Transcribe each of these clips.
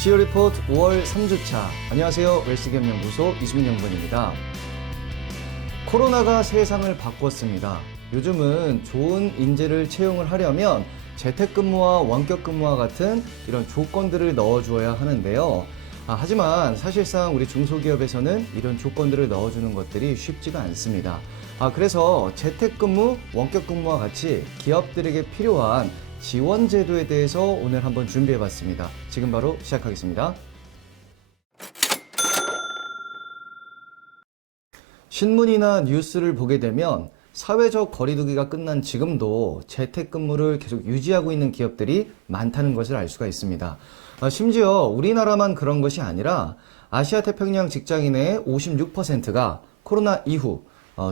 CEO 리포트 5월 3주차. 안녕하세요. 웰스기업연구소 이수민 연구원입니다. 코로나가 세상을 바꿨습니다. 요즘은 좋은 인재를 채용을 하려면 재택근무와 원격근무와 같은 이런 조건들을 넣어주어야 하는데요. 하지만 사실상 우리 중소기업에서는 이런 조건들을 넣어주는 것들이 쉽지가 않습니다. 그래서 재택근무, 원격근무와 같이 기업들에게 필요한 지원 제도에 대해서 오늘 한번 준비해봤습니다. 지금 바로 시작하겠습니다. 신문이나 뉴스를 보게 되면 사회적 거리두기가 끝난 지금도 재택근무를 계속 유지하고 있는 기업들이 많다는 것을 알 수가 있습니다. 심지어 우리나라만 그런 것이 아니라 아시아 태평양 직장인의 56%가 코로나 이후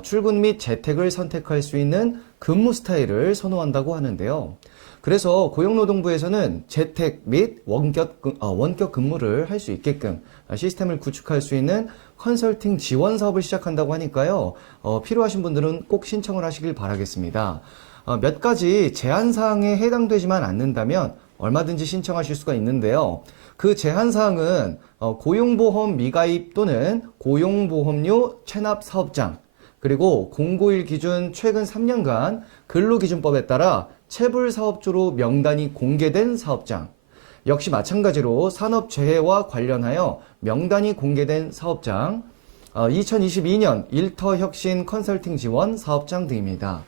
출근 및 재택을 선택할 수 있는 근무 스타일을 선호한다고 하는데요. 그래서 고용노동부에서는 재택 및 원격 근무를 할 수 있게끔 시스템을 구축할 수 있는 컨설팅 지원 사업을 시작한다고 하니까요. 필요하신 분들은 꼭 신청을 하시길 바라겠습니다. 몇 가지 제한사항에 해당되지만 않는다면 얼마든지 신청하실 수가 있는데요. 그 제한사항은 고용보험 미가입 또는 고용보험료 체납 사업장, 그리고 공고일 기준 최근 3년간 근로기준법에 따라 체불사업주로 명단이 공개된 사업장, 역시 마찬가지로 산업재해와 관련하여 명단이 공개된 사업장, 2022년 일터혁신 컨설팅 지원 사업장 등입니다.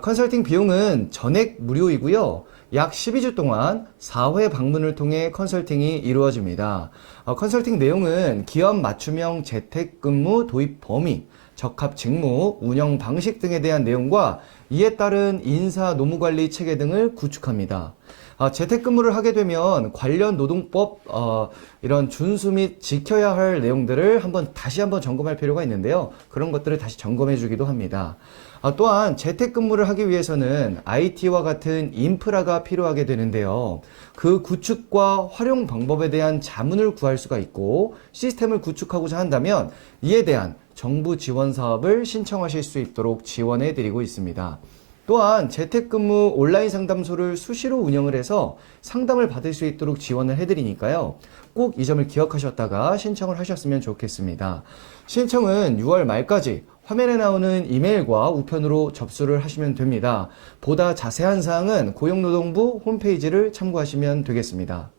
컨설팅 비용은 전액 무료이고요. 약 12주 동안 4회 방문을 통해 컨설팅이 이루어집니다. 컨설팅 내용은 기업 맞춤형 재택근무 도입 범위, 적합 직무, 운영 방식 등에 대한 내용과 이에 따른 인사 노무관리 체계 등을 구축합니다. 재택근무를 하게 되면 관련 노동법 이런 준수 및 지켜야 할 내용들을 다시 한번 점검할 필요가 있는데요. 그런 것들을 다시 점검해 주기도 합니다. 또한 재택근무를 하기 위해서는 IT와 같은 인프라가 필요하게 되는데요. 그 구축과 활용 방법에 대한 자문을 구할 수가 있고 시스템을 구축하고자 한다면 이에 대한 정부 지원 사업을 신청하실 수 있도록 지원해 드리고 있습니다. 또한 재택근무 온라인 상담소를 수시로 운영을 해서 상담을 받을 수 있도록 지원을 해드리니까요. 꼭 이 점을 기억하셨다가 신청을 하셨으면 좋겠습니다. 신청은 6월 말까지 화면에 나오는 이메일과 우편으로 접수를 하시면 됩니다. 보다 자세한 사항은 고용노동부 홈페이지를 참고하시면 되겠습니다.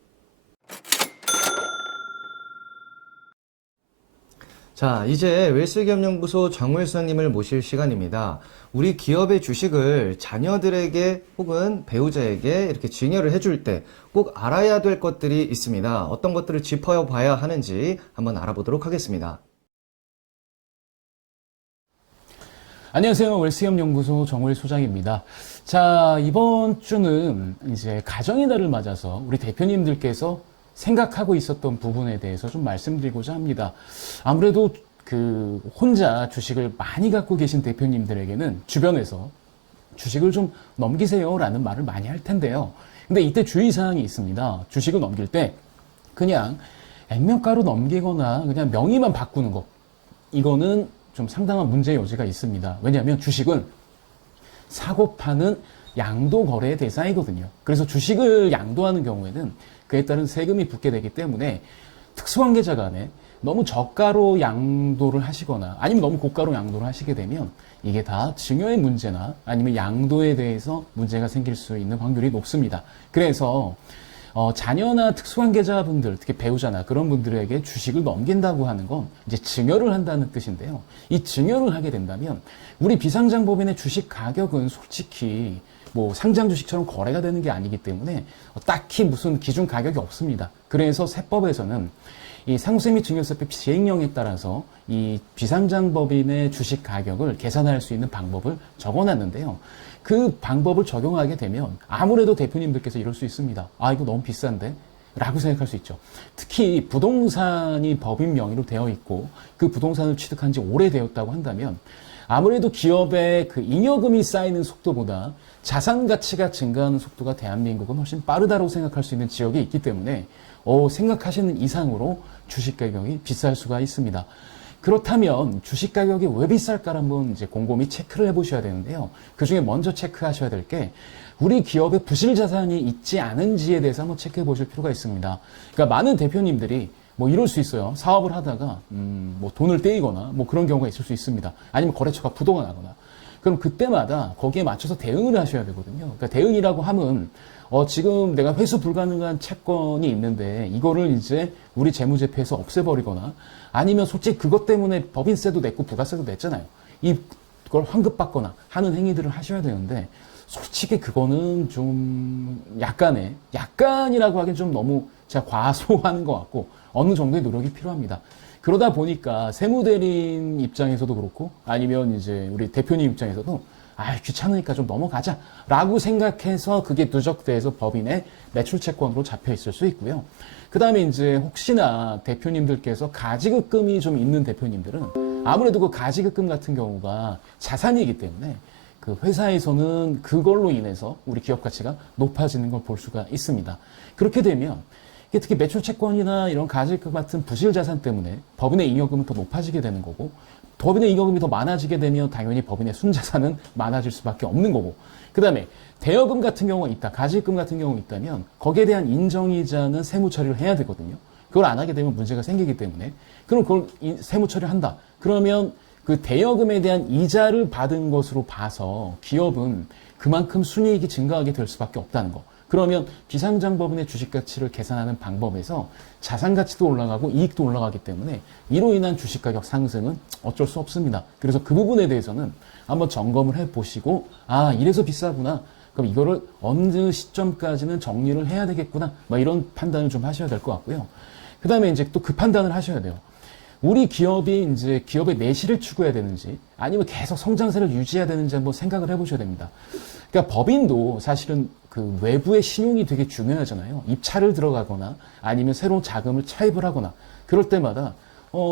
자, 이제 웰스기업연구소 정우일 수장님을 모실 시간입니다. 우리 기업의 주식을 자녀들에게 혹은 배우자에게 이렇게 증여를 해줄 때 꼭 알아야 될 것들이 있습니다. 어떤 것들을 짚어봐야 하는지 한번 알아보도록 하겠습니다. 안녕하세요. 웰스기업연구소 정우일 소장입니다. 자, 이번 주는 이제 가정의 달을 맞아서 우리 대표님들께서 생각하고 있었던 부분에 대해서 좀 말씀드리고자 합니다. 아무래도 혼자 주식을 많이 갖고 계신 대표님들에게는 주변에서 주식을 좀 넘기세요라는 말을 많이 할 텐데요. 근데 이때 주의사항이 있습니다. 주식을 넘길 때 그냥 액면가로 넘기거나 그냥 명의만 바꾸는 것. 이거는 좀 상당한 문제의 여지가 있습니다. 왜냐하면 주식은 사고 파는 양도 거래의 대상이거든요. 그래서 주식을 양도하는 경우에는 그에 따른 세금이 붙게 되기 때문에 특수관계자 간에 너무 저가로 양도를 하시거나 아니면 너무 고가로 양도를 하시게 되면 이게 다 증여의 문제나 아니면 양도에 대해서 문제가 생길 수 있는 확률이 높습니다. 그래서 자녀나 특수관계자분들, 특히 배우자나 그런 분들에게 주식을 넘긴다고 하는 건 이제 증여를 한다는 뜻인데요. 이 증여를 하게 된다면 우리 비상장법인의 주식 가격은 솔직히 상장 주식처럼 거래가 되는 게 아니기 때문에 딱히 무슨 기준 가격이 없습니다. 그래서 세법에서는 이 상세 및 증여세법 시행령에 따라서 이 비상장법인의 주식 가격을 계산할 수 있는 방법을 적어놨는데요. 그 방법을 적용하게 되면 아무래도 대표님들께서 이럴 수 있습니다. 이거 너무 비싼데? 라고 생각할 수 있죠. 특히 부동산이 법인 명의로 되어 있고 그 부동산을 취득한 지 오래되었다고 한다면 아무래도 기업의 그 잉여금이 쌓이는 속도보다 자산 가치가 증가하는 속도가 대한민국은 훨씬 빠르다고 생각할 수 있는 지역에 있기 때문에 생각하시는 이상으로 주식 가격이 비쌀 수가 있습니다. 그렇다면 주식 가격이 왜 비쌀까를 한번 이제 곰곰이 체크를 해보셔야 되는데요. 그 중에 먼저 체크하셔야 될 게 우리 기업에 부실 자산이 있지 않은지에 대해서 한번 체크해 보실 필요가 있습니다. 그러니까 많은 대표님들이 뭐 이럴 수 있어요. 사업을 하다가 뭐 돈을 떼이거나 뭐 그런 경우가 있을 수 있습니다. 아니면 거래처가 부도가 나거나. 그럼 그때마다 거기에 맞춰서 대응을 하셔야 되거든요. 그러니까 대응이라고 하면 지금 내가 회수 불가능한 채권이 있는데 이거를 이제 우리 재무제표에서 없애버리거나 아니면 솔직히 그것 때문에 법인세도 냈고 부가세도 냈잖아요. 이걸 환급받거나 하는 행위들을 하셔야 되는데 솔직히 그거는 좀 약간이라고 하기엔 좀 너무 제가 과소하는 것 같고 어느 정도의 노력이 필요합니다. 그러다 보니까 세무대리인 입장에서도 그렇고 아니면 이제 우리 대표님 입장에서도 귀찮으니까 좀 넘어가자 라고 생각해서 그게 누적돼서 법인의 매출채권으로 잡혀 있을 수 있고요. 그 다음에 이제 혹시나 대표님들께서 가지급금이 좀 있는 대표님들은 아무래도 그 가지급금 같은 경우가 자산이기 때문에 그 회사에서는 그걸로 인해서 우리 기업 가치가 높아지는 걸 볼 수가 있습니다. 그렇게 되면 특히 매출채권이나 이런 가지급 같은 부실 자산 때문에 법인의 잉여금은 더 높아지게 되는 거고 법인의 잉여금이 더 많아지게 되면 당연히 법인의 순자산은 많아질 수밖에 없는 거고 그 다음에 대여금 같은 경우가 있다, 가지금 같은 경우가 있다면 거기에 대한 인정이자는 세무 처리를 해야 되거든요. 그걸 안 하게 되면 문제가 생기기 때문에 그럼 그걸 세무 처리를 한다. 그러면 그 대여금에 대한 이자를 받은 것으로 봐서 기업은 그만큼 순이익이 증가하게 될 수밖에 없다는 거. 그러면 비상장법인의 주식가치를 계산하는 방법에서 자산가치도 올라가고 이익도 올라가기 때문에 이로 인한 주식가격 상승은 어쩔 수 없습니다. 그래서 그 부분에 대해서는 한번 점검을 해보시고 이래서 비싸구나. 그럼 이거를 어느 시점까지는 정리를 해야 되겠구나. 이런 판단을 좀 하셔야 될 것 같고요. 그 다음에 이제 또 그 판단을 하셔야 돼요. 우리 기업이 이제 기업의 내실을 추구해야 되는지 아니면 계속 성장세를 유지해야 되는지 한번 생각을 해보셔야 됩니다. 그러니까 법인도 사실은 그 외부의 신용이 되게 중요하잖아요. 입찰을 들어가거나 아니면 새로운 자금을 차입을 하거나 그럴 때마다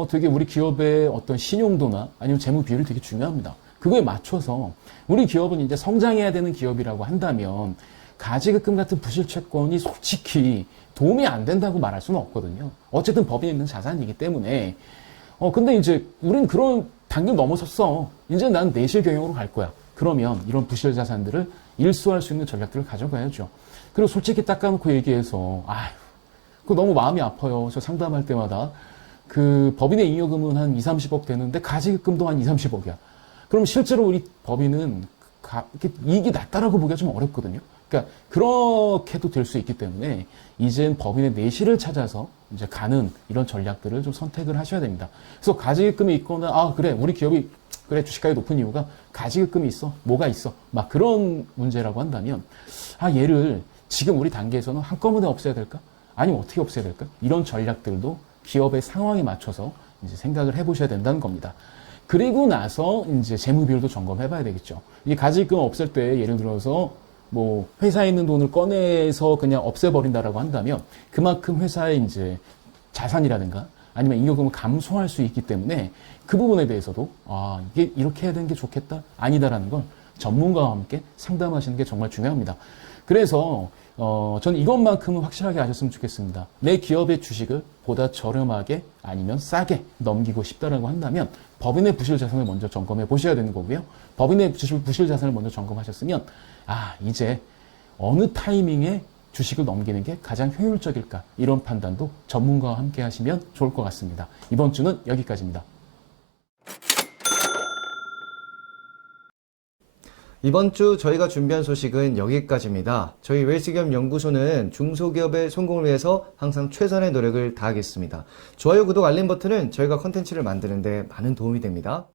되게 우리 기업의 어떤 신용도나 아니면 재무 비율이 되게 중요합니다. 그거에 맞춰서 우리 기업은 이제 성장해야 되는 기업이라고 한다면 가지급금 같은 부실 채권이 솔직히 도움이 안 된다고 말할 수는 없거든요. 어쨌든 법인에 있는 자산이기 때문에 근데 이제 우린 그런 단계를 넘어섰어. 이제 난 내실 경영으로 갈 거야. 그러면 이런 부실 자산들을 일소할 수 있는 전략들을 가져가야죠. 그리고 솔직히 닦아놓고 얘기해서 그거 너무 마음이 아파요. 저 상담할 때마다 그 법인의 잉여금은 한 2, 30억 되는데 가지급금도 한 2, 30억이야. 그럼 실제로 우리 법인은 이익이 낮다라고 보기가 좀 어렵거든요. 그러니까 그렇게도 될 수 있기 때문에 이젠 법인의 내실을 찾아서 이제 가는 이런 전략들을 좀 선택을 하셔야 됩니다. 그래서 가지급금이 있거나 그래 우리 기업이 그래 주식가격이 높은 이유가 가지급금이 있어 뭐가 있어 막 그런 문제라고 한다면 얘를 지금 우리 단계에서는 한꺼번에 없애야 될까? 아니면 어떻게 없애야 될까? 이런 전략들도 기업의 상황에 맞춰서 이제 생각을 해보셔야 된다는 겁니다. 그리고 나서 이제 재무 비율도 점검해 봐야 되겠죠. 이 가지금 없앨 때 예를 들어서 뭐 회사에 있는 돈을 꺼내서 그냥 없애버린다라고 한다면 그만큼 회사의 이제 자산이라든가 아니면 잉여금을 감소할 수 있기 때문에 그 부분에 대해서도 이게 이렇게 해야 되는 게 좋겠다 아니다라는 걸 전문가와 함께 상담하시는 게 정말 중요합니다. 그래서 저는 이것만큼은 확실하게 아셨으면 좋겠습니다. 내 기업의 주식을 보다 저렴하게 아니면 싸게 넘기고 싶다라고 한다면 법인의 부실 자산을 먼저 점검해 보셔야 되는 거고요. 법인의 부실 자산을 먼저 점검하셨으면 이제 어느 타이밍에 주식을 넘기는 게 가장 효율적일까 이런 판단도 전문가와 함께 하시면 좋을 것 같습니다. 이번 주는 여기까지입니다. 이번 주 저희가 준비한 소식은 여기까지입니다. 저희 웰스기업 연구소는 중소기업의 성공을 위해서 항상 최선의 노력을 다하겠습니다. 좋아요, 구독, 알림 버튼은 저희가 컨텐츠를 만드는 데 많은 도움이 됩니다.